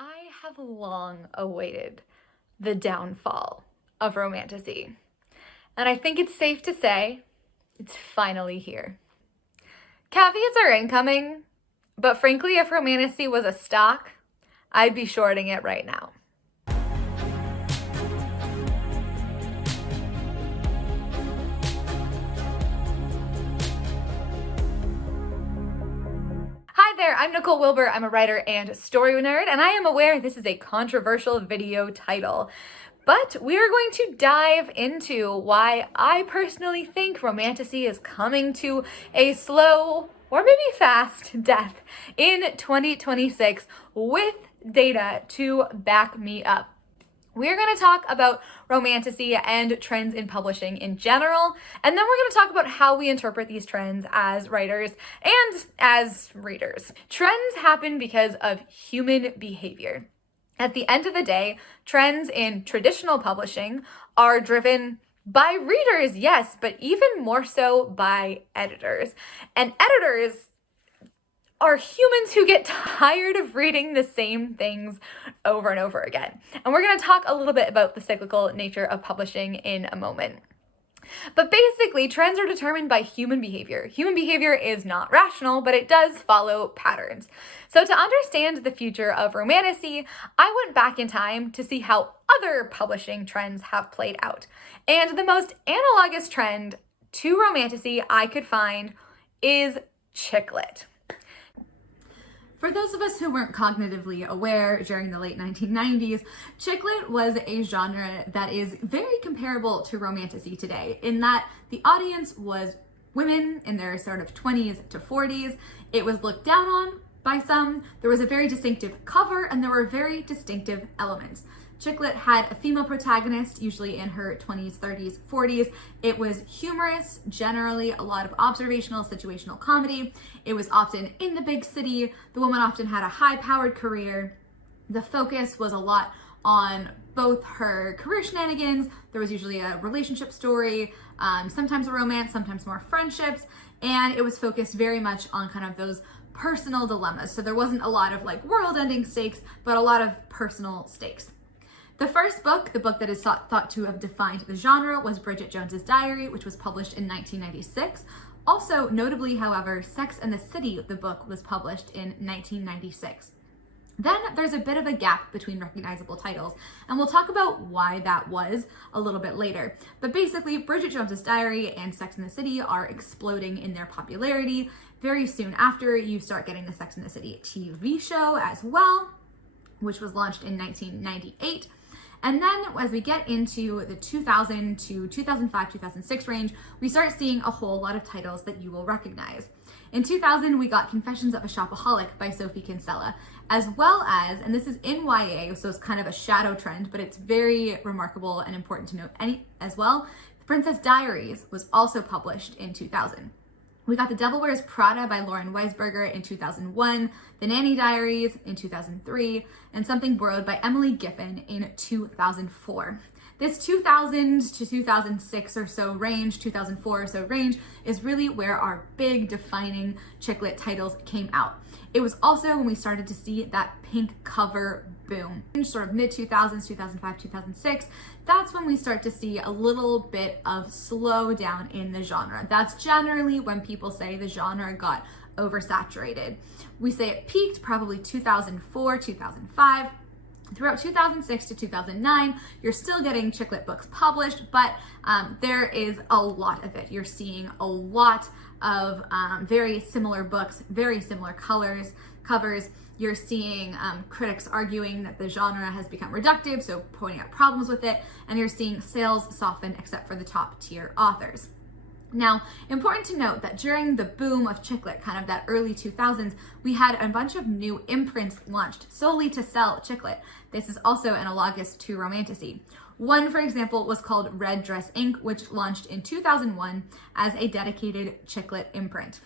I have long awaited the downfall of Romantasy, and I think it's safe to say it's finally here. Caveats are incoming, but frankly, if Romantasy was a stock, I'd be shorting it right now. Hi there, I'm Nicole Wilbur. I'm a writer and story nerd, and I am aware this is a controversial video title, but we are going to dive into why I personally think Romantasy is coming to a slow or maybe fast death in 2026 with data to back me up. We're going to talk about Romantasy and trends in publishing in general, and then we're going to talk about how we interpret these trends as writers and as readers. Trends happen because of human behavior. At the end of the day, trends in traditional publishing are driven by readers, yes, but even more so by editors. And editors are humans who get tired of reading the same things over and over again. And we're going to talk a little bit about the cyclical nature of publishing in a moment. But basically, trends are determined by human behavior. Human behavior is not rational, but it does follow patterns. So to understand the future of Romantasy, I went back in time to see how other publishing trends have played out. And the most analogous trend to Romantasy I could find is Chicklit. For those of us who weren't cognitively aware during the late 1990s, Chicklit was a genre that is very comparable to Romantasy today, in that the audience was women in their sort of 20s to 40s. It was looked down on by some. There was a very distinctive cover, and there were very distinctive elements. Chicklit had a female protagonist, usually in her 20s, 30s, 40s. It was humorous, generally a lot of observational, situational comedy. It was often in the big city. The woman often had a high-powered career. The focus was a lot on both her career shenanigans. There was usually a relationship story, sometimes a romance, sometimes more friendships, and it was focused very much on kind of those personal dilemmas. So there wasn't a lot of like world-ending stakes, but a lot of personal stakes. The first book, the book that is thought to have defined the genre, was Bridget Jones's Diary, which was published in 1996. Also, notably, however, Sex and the City, the book, was published in 1996. Then there's a bit of a gap between recognizable titles, and we'll talk about why that was a little bit later. But basically, Bridget Jones's Diary and Sex and the City are exploding in their popularity. Very soon after, you start getting the Sex and the City TV show as well, which was launched in 1998. And then as we get into the 2000 to 2005, 2006 range, we start seeing a whole lot of titles that you will recognize. In 2000, we got Confessions of a Shopaholic by Sophie Kinsella, as well as, and this is in YA, so it's kind of a shadow trend, but it's very remarkable and important to note as well. The Princess Diaries was also published in 2000. We got The Devil Wears Prada by Lauren Weisberger in 2001, The Nanny Diaries in 2003, and Something Borrowed by Emily Giffin in 2004. This 2000 to 2006 or so range, 2004 or so range, is really where our big defining Chicklit titles came out. It was also when we started to see that pink cover boom. In sort of mid-2000s, 2005, 2006, that's when we start to see a little bit of slowdown in the genre. That's generally when people say the genre got oversaturated. We say it peaked probably 2004, 2005. Throughout 2006 to 2009, you're still getting Chicklit books published, but there is a lot of it. You're seeing a lot of very similar books, very similar covers. You're seeing critics arguing that the genre has become reductive, so pointing out problems with it, and you're seeing sales soften except for the top tier authors. Now, important to note that during the boom of Chicklit, kind of that early 2000s, we had a bunch of new imprints launched solely to sell Chicklit. This is also analogous to Romantasy. One, for example, was called Red Dress Inc., which launched in 2001 as a dedicated Chicklit imprint.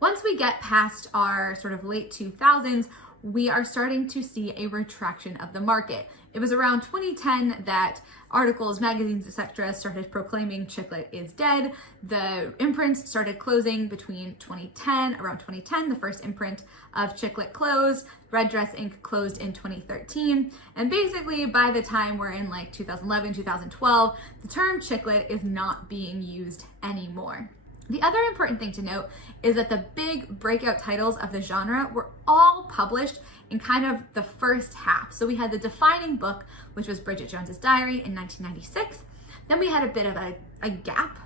Once we get past our sort of late 2000s, we are starting to see a retraction of the market. It was around 2010 that articles, magazines, etc. started proclaiming Chicklit is dead. The imprints started closing between around 2010, the first imprint of Chicklit closed. Red Dress Inc. closed in 2013. And basically by the time we're in like 2011, 2012, the term Chicklit is not being used anymore. The other important thing to note is that the big breakout titles of the genre were all published in kind of the first half. So we had the defining book, which was Bridget Jones's Diary in 1996. Then we had a bit of a gap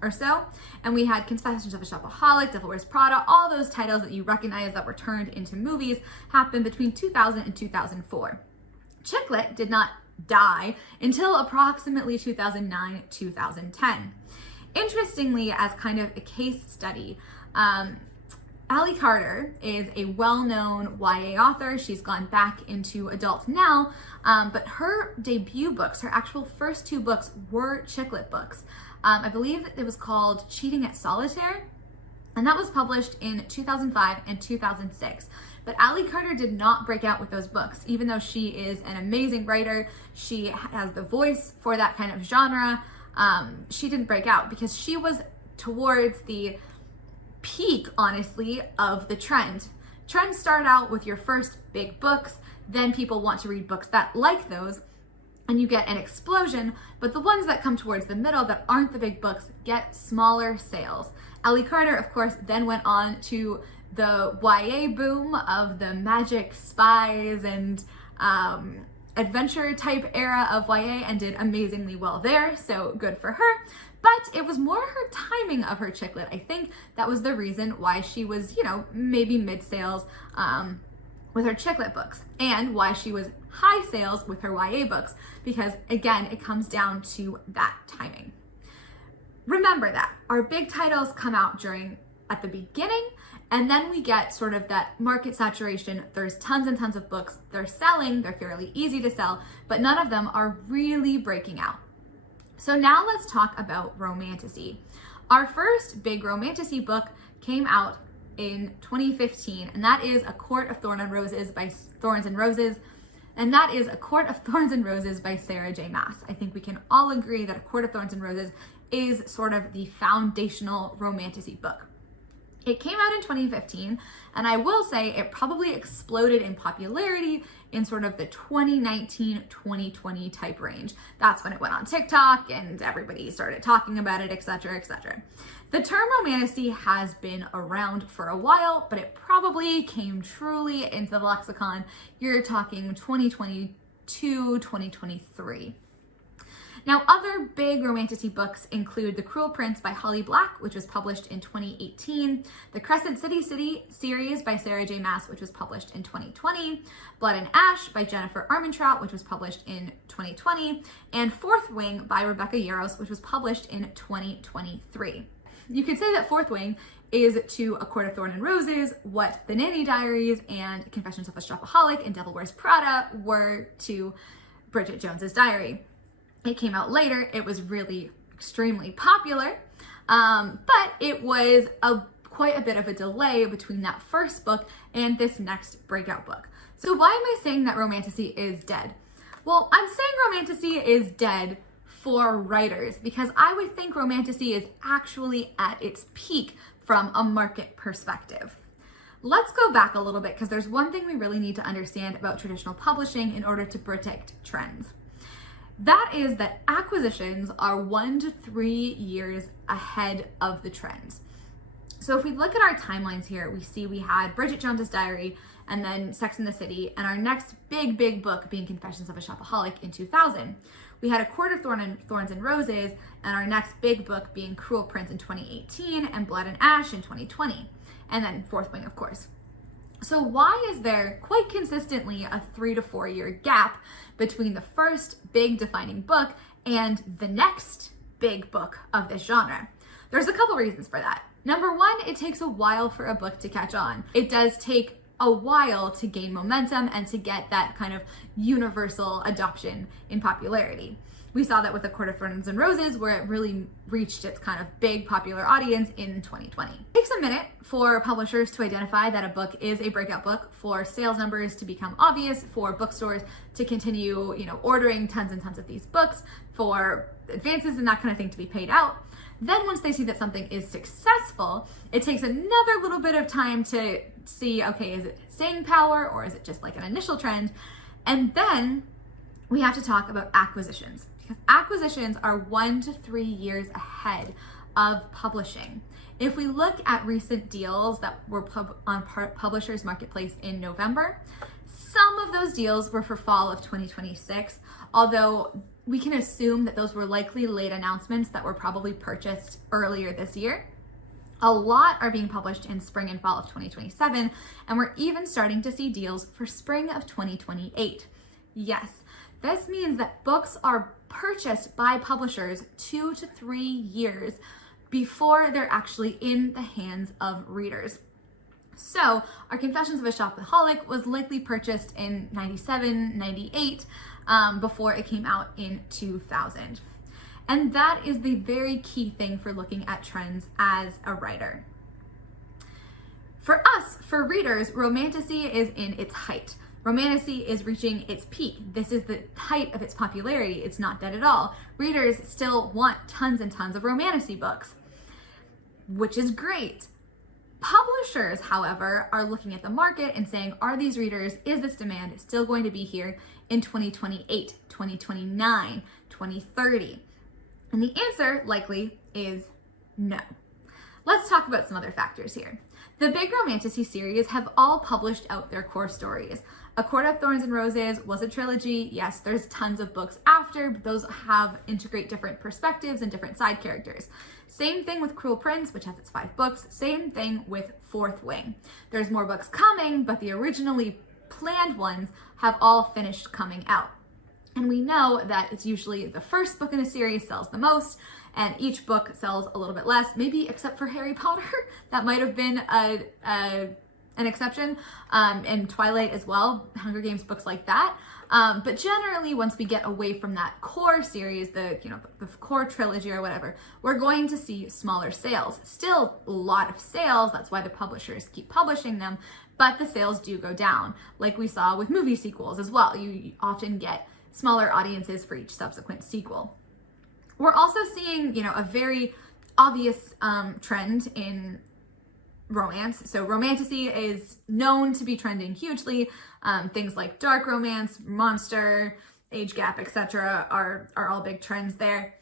or so, and we had Confessions of a Shopaholic, Devil Wears Prada, all those titles that you recognize that were turned into movies happened between 2000 and 2004. Chicklit did not die until approximately 2009, 2010. Interestingly, as kind of a case study, Ali Carter is a well-known YA author. She's gone back into adult now, but her debut books, her actual first two books were Chicklit books. I believe it was called Cheating at Solitaire, and that was published in 2005 and 2006. But Ali Carter did not break out with those books, even though she is an amazing writer. She has the voice for that kind of genre. She didn't break out because she was towards the peak, honestly, of the trend. Trends start out with your first big books, then people want to read books that like those, and you get an explosion, but the ones that come towards the middle that aren't the big books get smaller sales. Ali Carter, of course, then went on to the YA boom of the magic spies and adventure type era of YA and did amazingly well there, so good for her. But it was more her timing of her Chicklit. I think that was the reason why she was, maybe mid-sales with her Chicklit books, and why she was high sales with her YA books, because again, it comes down to that timing. Remember that our big titles come out at the beginning, and then we get sort of that market saturation. There's tons and tons of books. They're selling, they're fairly easy to sell, but none of them are really breaking out. So now let's talk about Romantasy. Our first big Romantasy book came out in 2015, and that is A Court of Thorns and Roses by Sarah J. Maas. I think we can all agree that A Court of Thorns and Roses is sort of the foundational Romantasy book. It came out in 2015, and I will say it probably exploded in popularity in sort of the 2019-2020 type range. That's when it went on TikTok and everybody started talking about it, etc., etc. The term Romantasy has been around for a while, but it probably came truly into the lexicon. You're talking 2022, 2023. Now, other big Romantasy books include The Cruel Prince by Holly Black, which was published in 2018, the Crescent City series by Sarah J. Maas, which was published in 2020, Blood and Ash by Jennifer Armentrout, which was published in 2020, and Fourth Wing by Rebecca Yarros, which was published in 2023. You could say that Fourth Wing is to A Court of Thorns and Roses what The Nanny Diaries and Confessions of a Shopaholic and Devil Wears Prada were to Bridget Jones's Diary. It came out later. It was really extremely popular, but it was quite a bit of a delay between that first book and this next breakout book. So why am I saying that Romantasy is dead? Well, I'm saying Romantasy is dead for writers because I would think Romantasy is actually at its peak from a market perspective. Let's go back a little bit because there's one thing we really need to understand about traditional publishing in order to predict trends. That is that acquisitions are 1 to 3 years ahead of the trends. So if we look at our timelines here, we see we had Bridget Jones's Diary and then Sex and the City, and our next big book being Confessions of a Shopaholic in 2000. We had A Court of Thorns and Roses, and our next big book being Cruel Prince in 2018 and Blood and Ash in 2020, and then Fourth Wing, of course. So why is there quite consistently a 3 to 4 year gap between the first big defining book and the next big book of this genre? There's a couple reasons for that. Number one, it takes a while for a book to catch on. It does take a while to gain momentum and to get that kind of universal adoption in popularity. We saw that with A Court of Thorns and Roses, where it really reached its kind of big popular audience in 2020. It takes a minute for publishers to identify that a book is a breakout book, for sales numbers to become obvious, for bookstores to continue, ordering tons and tons of these books, for advances and that kind of thing to be paid out. Then once they see that something is successful, it takes another little bit of time to see, okay, is it staying power or is it just like an initial trend? And then we have to talk about acquisitions, because acquisitions are 1 to 3 years ahead of publishing. If we look at recent deals that were on Publishers Marketplace in November, some of those deals were for fall of 2026, although we can assume that those were likely late announcements that were probably purchased earlier this year. A lot are being published in spring and fall of 2027, and we're even starting to see deals for spring of 2028. Yes, this means that books are purchased by publishers 2 to 3 years before they're actually in the hands of readers. So our Confessions of a Shopaholic was likely purchased in 97, 98, before it came out in 2000. And that is the very key thing for looking at trends as a writer. For us, for readers, Romantasy is in its height. Romantasy is reaching its peak. This is the height of its popularity. It's not dead at all. Readers still want tons and tons of Romantasy books, which is great. Publishers, however, are looking at the market and saying, are these readers, is this demand still going to be here in 2028, 2029, 2030? And the answer likely is no. Let's talk about some other factors here. The big Romantasy series have all published out their core stories. A Court of Thorns and Roses was a trilogy. Yes, there's tons of books after, but those integrate different perspectives and different side characters. Same thing with Cruel Prince, which has its 5 books. Same thing with Fourth Wing. There's more books coming, but the originally planned ones have all finished coming out. And we know that it's usually the first book in a series sells the most, and each book sells a little bit less, maybe except for Harry Potter. That might have been an exception, and Twilight as well, Hunger Games, books like that. But generally, once we get away from that core series, the core trilogy or whatever, we're going to see smaller sales. Still a lot of sales, that's why the publishers keep publishing them, but the sales do go down, like we saw with movie sequels as well. You often get smaller audiences for each subsequent sequel. We're also seeing, a very obvious trend in romance. So Romantasy is known to be trending hugely. Things like dark romance, monster, age gap, etc. are all big trends there.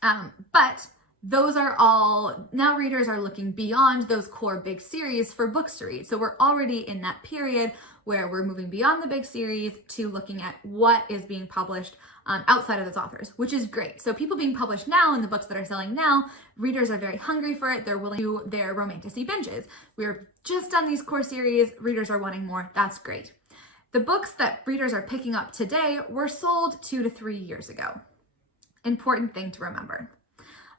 But those are all, now readers are looking beyond those core big series for books to read. So we're already in that period where we're moving beyond the big series to looking at what is being published outside of those authors, which is great. So people being published now in the books that are selling now, readers are very hungry for it. They're willing to do their Romantasy binges. We're just on these core series. Readers are wanting more. That's great. The books that readers are picking up today were sold 2 to 3 years ago. Important thing to remember.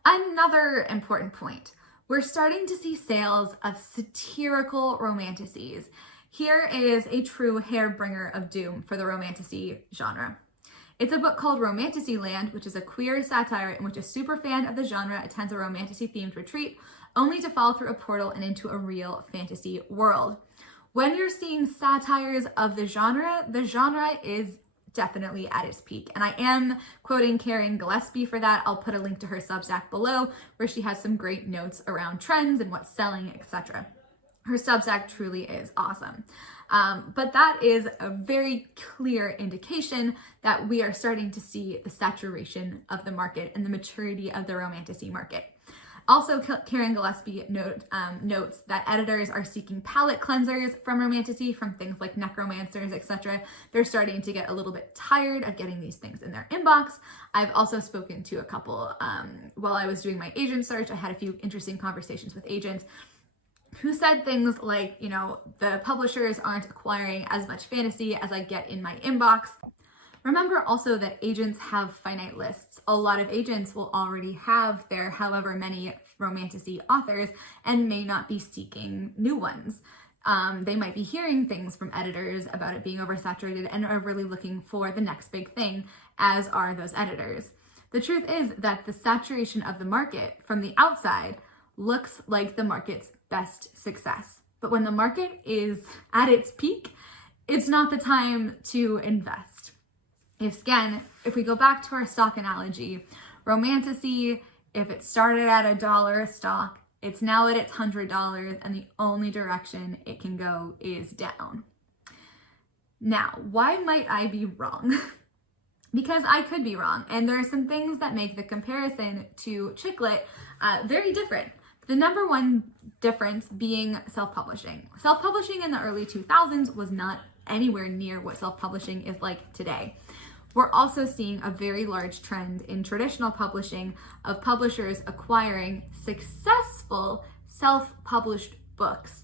Another important point, we're starting to see sales of satirical Romantasies. Here is a true hair-bringer of doom for the Romantasy genre. It's a book called Romantasy Land, which is a queer satire in which a superfan of the genre attends a Romantasy-themed retreat, only to fall through a portal and into a real fantasy world. When you're seeing satires of the genre is definitely at its peak. And I am quoting Karin Gillespie for that. I'll put a link to her Substack below where she has some great notes around trends and what's selling, etc. Her Substack truly is awesome. But that is a very clear indication that we are starting to see the saturation of the market and the maturity of the Romantasy market. Also, Karin Gillespie notes that editors are seeking palette cleansers from Romantasy, from things like necromancers, etc. They're starting to get a little bit tired of getting these things in their inbox. I've also spoken to a couple, while I was doing my agent search, I had a few interesting conversations with agents who said things like, the publishers aren't acquiring as much fantasy as I get in my inbox. Remember also that agents have finite lists. A lot of agents will already have their however many Romantasy authors and may not be seeking new ones. They might be hearing things from editors about it being oversaturated and are really looking for the next big thing, as are those editors. The truth is that the saturation of the market from the outside looks like the market's best success. But when the market is at its peak, it's not the time to invest. If we go back to our stock analogy, Romantasy, if it started at $1 a stock, it's now at its $100, and the only direction it can go is down. Now, why might I be wrong? Because I could be wrong, and there are some things that make the comparison to Chicklit very different. The number one difference being self-publishing. Self-publishing in the early 2000s was not anywhere near what self-publishing is like today. We're also seeing a very large trend in traditional publishing of publishers acquiring successful self-published books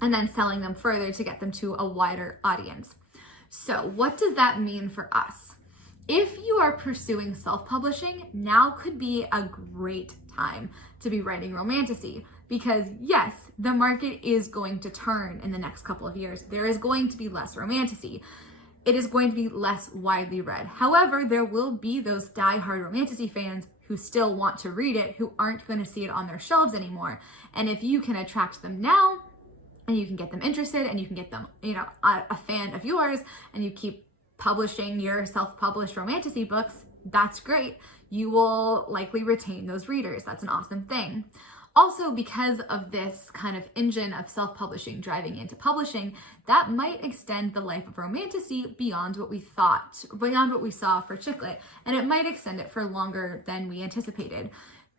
and then selling them further to get them to a wider audience. So what does that mean for us? If you are pursuing self-publishing, now could be a great time to be writing Romantasy, because yes, the market is going to turn in the next couple of years. There is going to be less Romantasy. It is going to be less widely read. However, there will be those die-hard Romantasy fans who still want to read it, who aren't going to see it on their shelves anymore. And if you can attract them now, and you can get them interested, and you can get them, a fan of yours, and you keep publishing your self-published Romantasy books, that's great. You will likely retain those readers. That's an awesome thing. Also, because of this kind of engine of self-publishing driving into publishing, that might extend the life of Romantasy beyond what we saw for Chicklit, and it might extend it for longer than we anticipated.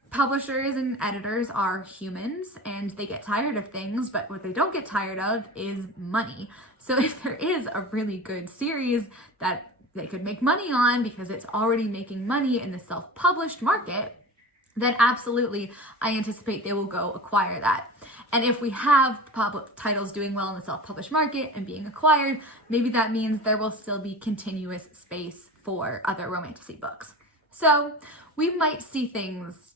Publishers and editors are humans, and they get tired of things, but what they don't get tired of is money. So if there is a really good series that they could make money on because it's already making money in the self-published market, then absolutely, I anticipate they will go acquire that. And if we have titles doing well in the self-published market and being acquired, maybe that means there will still be continuous space for other Romantasy books. So we might see things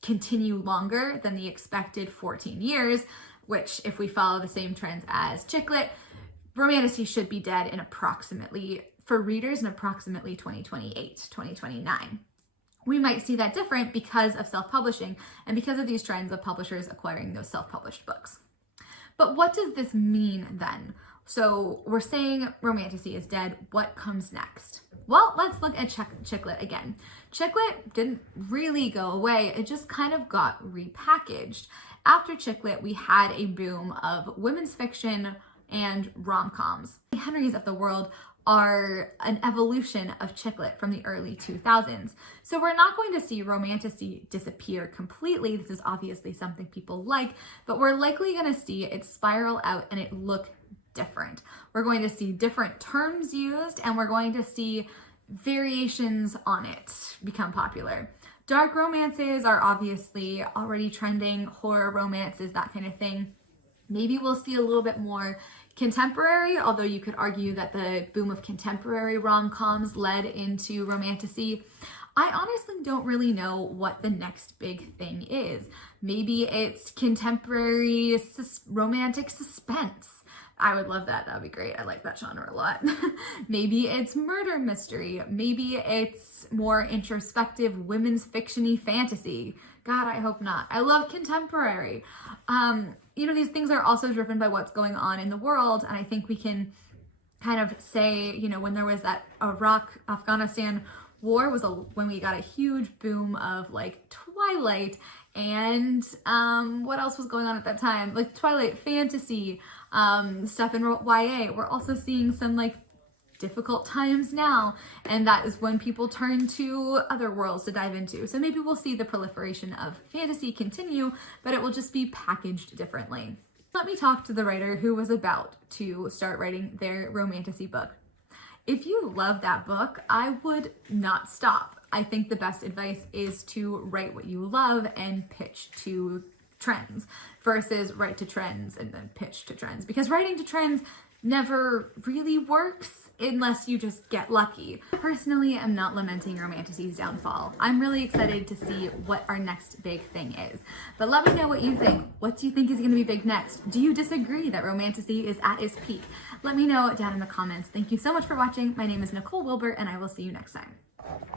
continue longer than the expected 14 years, which if we follow the same trends as Chicklit, Romantasy should be dead in for readers in approximately 2028, 2029. We might see that different because of self-publishing and because of these trends of publishers acquiring those self-published books. But what does this mean then? So we're saying Romantasy is dead. What comes next? Well, let's look at Chicklit again. Chicklit didn't really go away. It just kind of got repackaged. After Chicklit, we had a boom of women's fiction and rom-coms. The Henrys of the world are an evolution of Chicklit from the early 2000s. So we're not going to see Romantasy disappear completely. This is obviously something people like, but we're likely going to see it spiral out and it look different. We're going to see different terms used, and we're going to see variations on it become popular. Dark romances are obviously already trending, horror romances, that kind of thing. Maybe we'll see a little bit more contemporary, although you could argue that the boom of contemporary rom-coms led into Romantasy. I honestly don't really know what the next big thing is. Maybe it's contemporary romantic suspense. I would love that. That would be great. I like that genre a lot. Maybe it's murder mystery. Maybe it's more introspective women's fiction-y fantasy. God, I hope not. I love contemporary. These things are also driven by what's going on in the world. And I think we can kind of say, when there was that Iraq-Afghanistan war was when we got a huge boom of like Twilight and what else was going on at that time? Like Twilight fantasy, stuff in YA. We're also seeing some like difficult times now, and that is when people turn to other worlds to dive into. So maybe we'll see the proliferation of fantasy continue, but it will just be packaged differently. Let me talk to the writer who was about to start writing their Romantasy book. If you love that book, I would not stop. I think the best advice is to write what you love and pitch to trends versus write to trends and then pitch to trends, because writing to trends never really works unless you just get lucky. Personally, I'm not lamenting Romantasy's downfall. I'm really excited to see what our next big thing is. But let me know what you think. What do you think is going to be big next? Do you disagree that Romantasy is at its peak? Let me know down in the comments. Thank you so much for watching. My name is Nicole Wilbur, and I will see you next time.